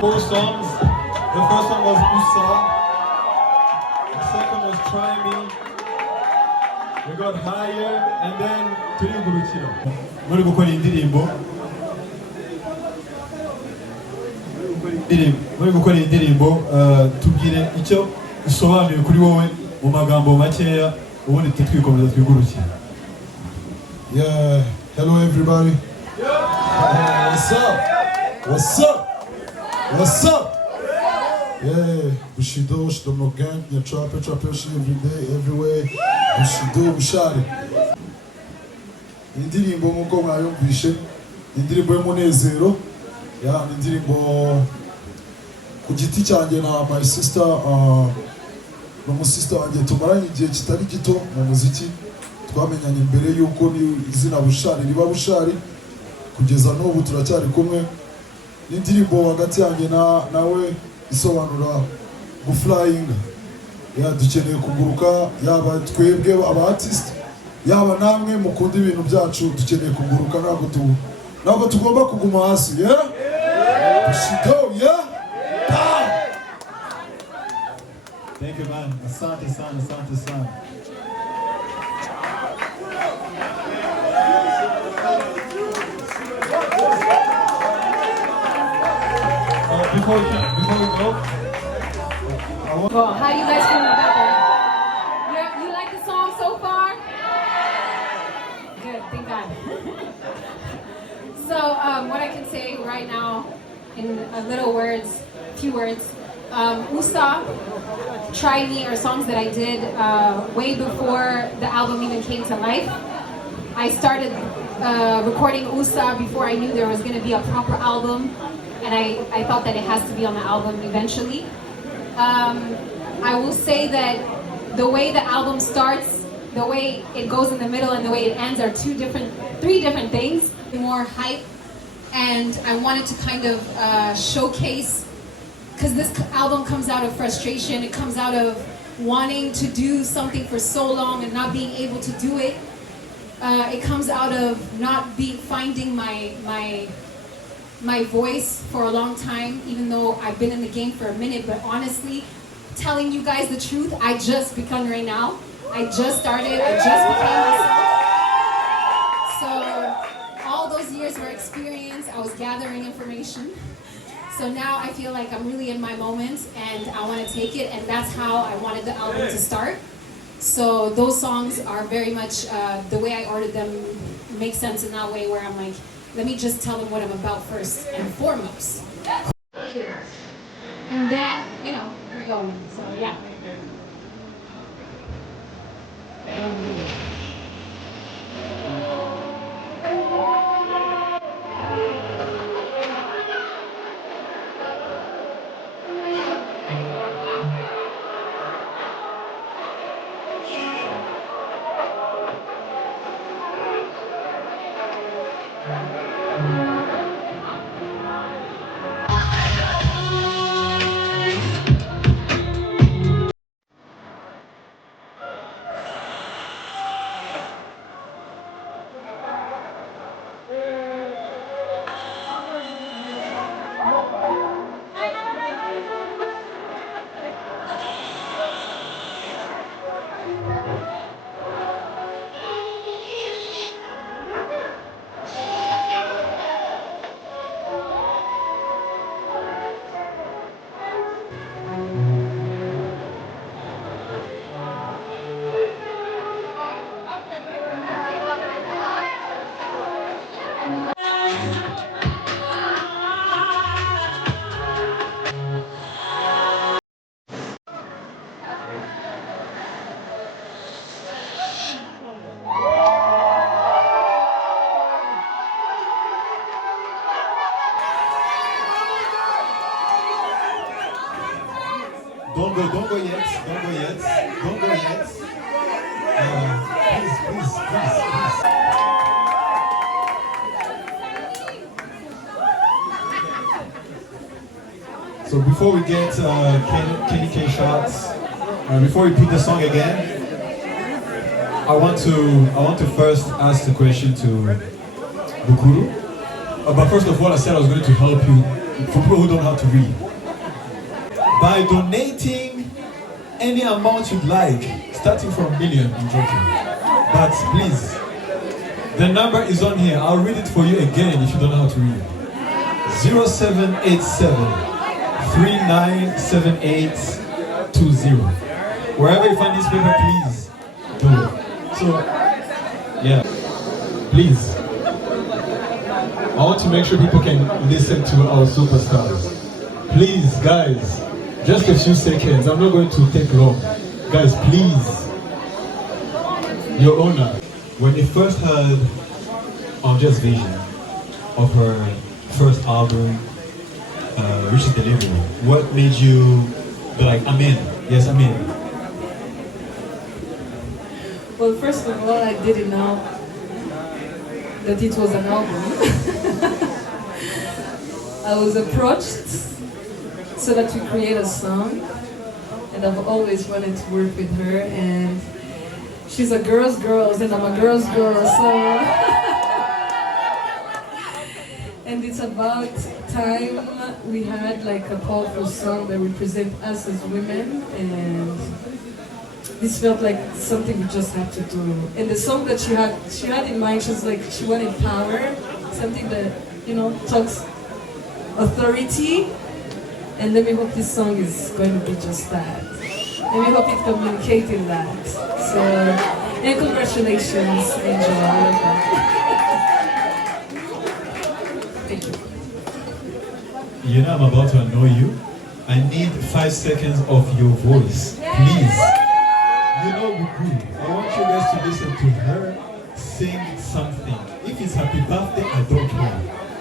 Four songs. The first song was Usa. The second was Try Me. We got Higher, and then Turi Gurukira. Muri gukora indirimbo. Muri gukora indirimbo, tubwire icyo usobanuye kuri wowe mu magambo makeya, ubundi twikomeza twigurukira. Yeah, hello everybody. What's up? What's up? What's up? Yeah, Bushido, Shidomo Gang, your trapper every day, everywhere. Bushido, Bushali. Indirimbo nkuko mwayumvishe, indirimbo y'umunezero, ya indirimbo ku giti cyanjye na my sister, sister wanjye tumaranye igihe kitari gito mu muziki, twamenyanye mbere yuko ni izina Bushali riba Bushali, kugeza n'ubu turacyari kumwe. Indirimbo hagati yanjye nawe isobanura guflyinga, ya dukeneye kuguruka, yaba twebwe aba artist, yaba namwe mukunda ibintu byacu, dukeneye kuguruka, ntabwo tugomba kuguma hasi. Yeah, Bushido, yeah. Thank you, man. Asante sana. Before we go, well, how do you guys feel about that? You like the song so far? Good, thank God. So, what I can say right now, in few words, Usta, Try Me are songs that I did way before the album even came to life. I started recording Usta before I knew there was going to be a proper album, and I thought that it has to be on the album eventually. I will say that the way the album starts, the way it goes in the middle, and the way it ends are three different things. More hype, and I wanted to kind of showcase, because this album comes out of frustration, it comes out of wanting to do something for so long and not being able to do it. It comes out of finding my voice for a long time, even though I've been in the game for a minute. But honestly, telling you guys the truth, I just begun right now. I just started, I just became myself. So all those years were experience, I was gathering information. So now I feel like I'm really in my moment and I want to take it, and that's how I wanted the album to start. So those songs are very much, the way I ordered them makes sense in that way, where I'm like, let me just tell them what I'm about first and foremost. And then, we're going, so yeah. Don't go yet. Please. So before we get Kenny K shots, before we pick the song again, I want to first ask the question to Bukuru. But first of all, I said I was going to help you for people who don't know how to read. By donating any amount you'd like, starting from $1 million, I'm joking. But please, the number is on here. I'll read it for you again if you don't know how to read it. 0787 397820. Wherever you find this paper, please do it. So, yeah, please. I want to make sure people can listen to our superstars. Please, guys, just a few seconds. I'm not going to take long. Guys, please. Your honor. When you first heard Angell's vision of her first album, which is Delivery, what made you be like, I'm in? Yes, I'm in. Well, first of all, I didn't know that it was an album. I was approached so that we create a song, and I've always wanted to work with her, and she's a girl's girl, and I'm a girl's girl, so... And it's about time we had like a powerful song that represents us as women, and this felt like something we just had to do. And the song that she had in mind, she was like, she wanted power, something that, you know, talks authority. And then we hope this song is going to be just that. And we hope it communicated that. So, and congratulations, Angel, I love that. Thank you. You know I'm about to annoy you. I need 5 seconds of your voice, please. You know we're good. I want you guys to listen to her sing something. If it's happy birthday, I don't care.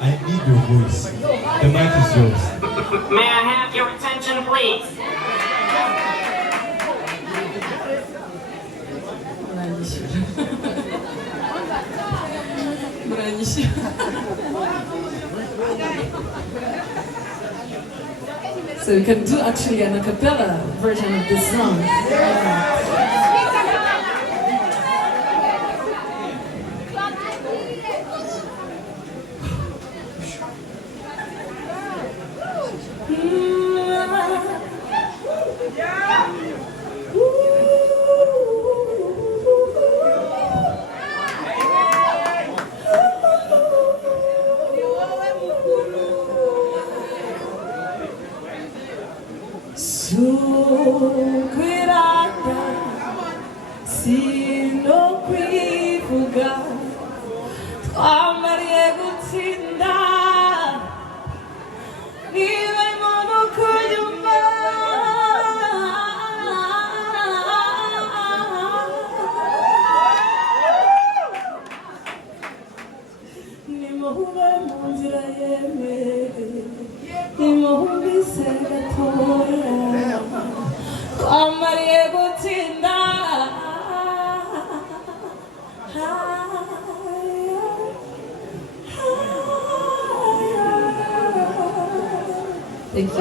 I need your voice. The mic is yours. May I have your attention, please? So we can do actually an acapella version of this song. Thank you.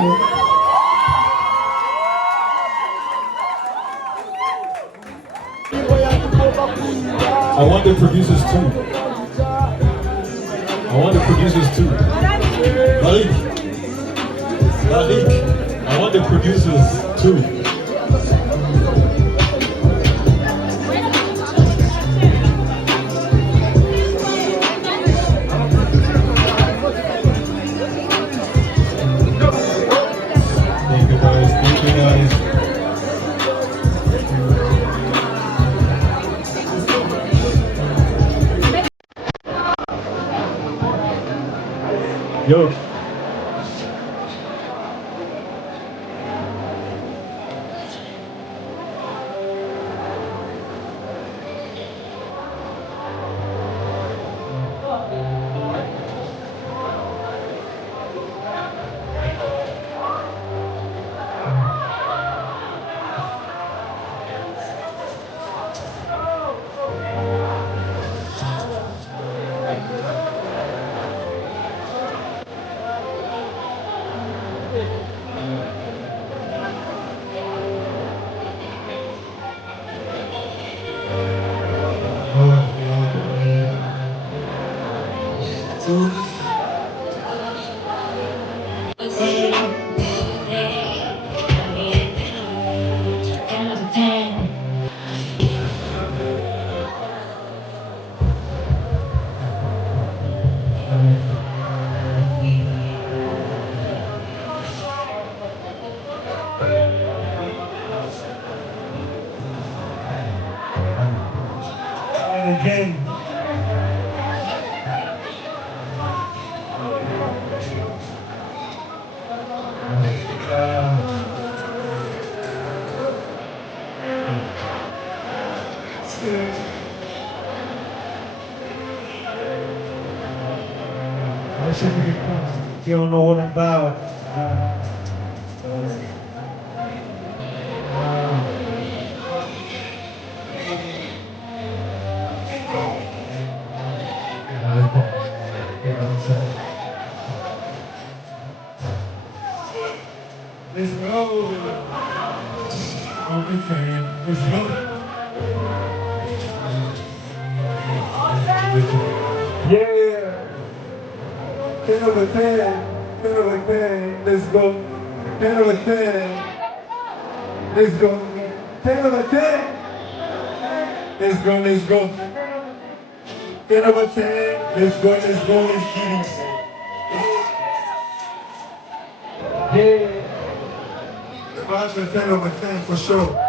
I want the producers too. I want the producers too. Malik. I want the producers too. Yo. typically come. You don't know what I'm about. Let's go. Okay, let's go. Yeah. 10 over 10. 10 over 10. Let's go. 10 over 10. Let's go. 10 over 10. Let's go, let's go. 10 over 10. Let's go, let's go, let's get it. Yeah. 5 to 10 over 10 for sure.